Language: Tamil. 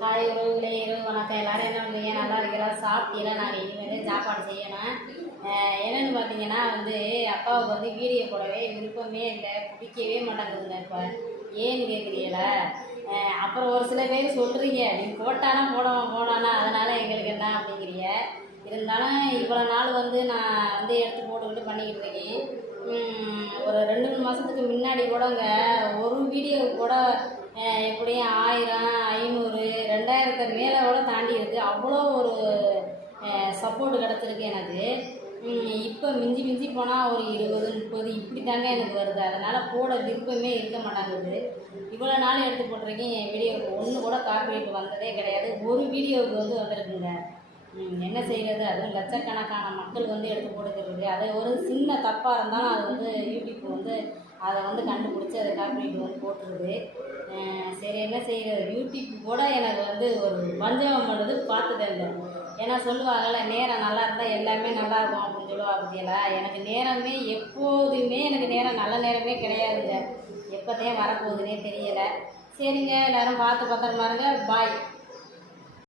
காலை உறவுகளே, இரவு வணக்கம். எல்லோரும் என்ன பண்ணுறீங்க? நல்லா இருக்கிறா? சாப்பிட்டீங்களா? நாங்கள் இனிமேல் சாப்பாடு செய்யணும். என்னென்னு பார்த்தீங்கன்னா அப்பாவுக்கு வீடியோ போடவே விருப்பமே இல்லை, பிடிக்கவே மாட்டேங்குதுங்க. இப்போ ஏன்னு கேட்குறீங்களா? அப்புறம் ஒரு சில பேர் சொல்கிறீங்க, நீ போட்டானா போடானா அதனால் எங்களுக்கு என்ன அப்படிங்கிறீங்க. இருந்தாலும் இவ்வளோ நாள் நான் எடுத்து போட்டுக்கிட்டு பண்ணிக்கிட்டு இருக்கேன். ஒரு 2-3 மாதத்துக்கு முன்னாடி கூடங்க ஒரு வீடியோ கூட எப்படியும் 1000, 500, 2000 மேலே கூட தாண்டி இருக்குது. அவ்வளோ ஒரு சப்போர்ட்டு கிடச்சிருக்கு எனக்கு. இப்போ மிஞ்சி மிஞ்சி போனால் ஒரு 20, 30 இப்படி தாங்க எனக்கு வருது. அதனால் போட விருப்பமே இருக்க மாட்டாங்குது. இவ்வளோ நாள் எடுத்து போட்டிருக்கேன். என் வீடியோவுக்கு ஒன்று கூட காப்பிரைட் வந்ததே கிடையாது. ஒரு வீடியோவுக்கு வந்திருக்குங்க. என்ன செய்கிறது? அதுவும் லட்சக்கணக்கான மக்கள் எடுத்து போட்டுக்கிறது. அது ஒரு சின்ன தப்பாக இருந்தாலும் அது யூடியூப் அதை கண்டுபிடிச்சி அதை காப்பிரைட் போட்டுருது. சரி, என்ன செய்கிறது? யூடியூப் கூட எனக்கு ஒரு வஞ்சகம் பண்ணுறது பார்த்துட்டேங்க. ஏன்னா சொல்லுவாங்கள்ல, நேரம் நல்லா இருந்தால் எல்லாமே நல்லா இருக்கும் அப்படின்னு சொல்லுவாங்க. பற்றியலா எனக்கு நேரமே எப்போதுமே எனக்கு நேரம் நல்ல நேரமே கிடையாதுங்க. எப்போதையும் வரப்போகுதுன்னே தெரியலை. சரிங்க, எல்லோரும் பார்த்து பத்திரமா இருங்க. பாய்.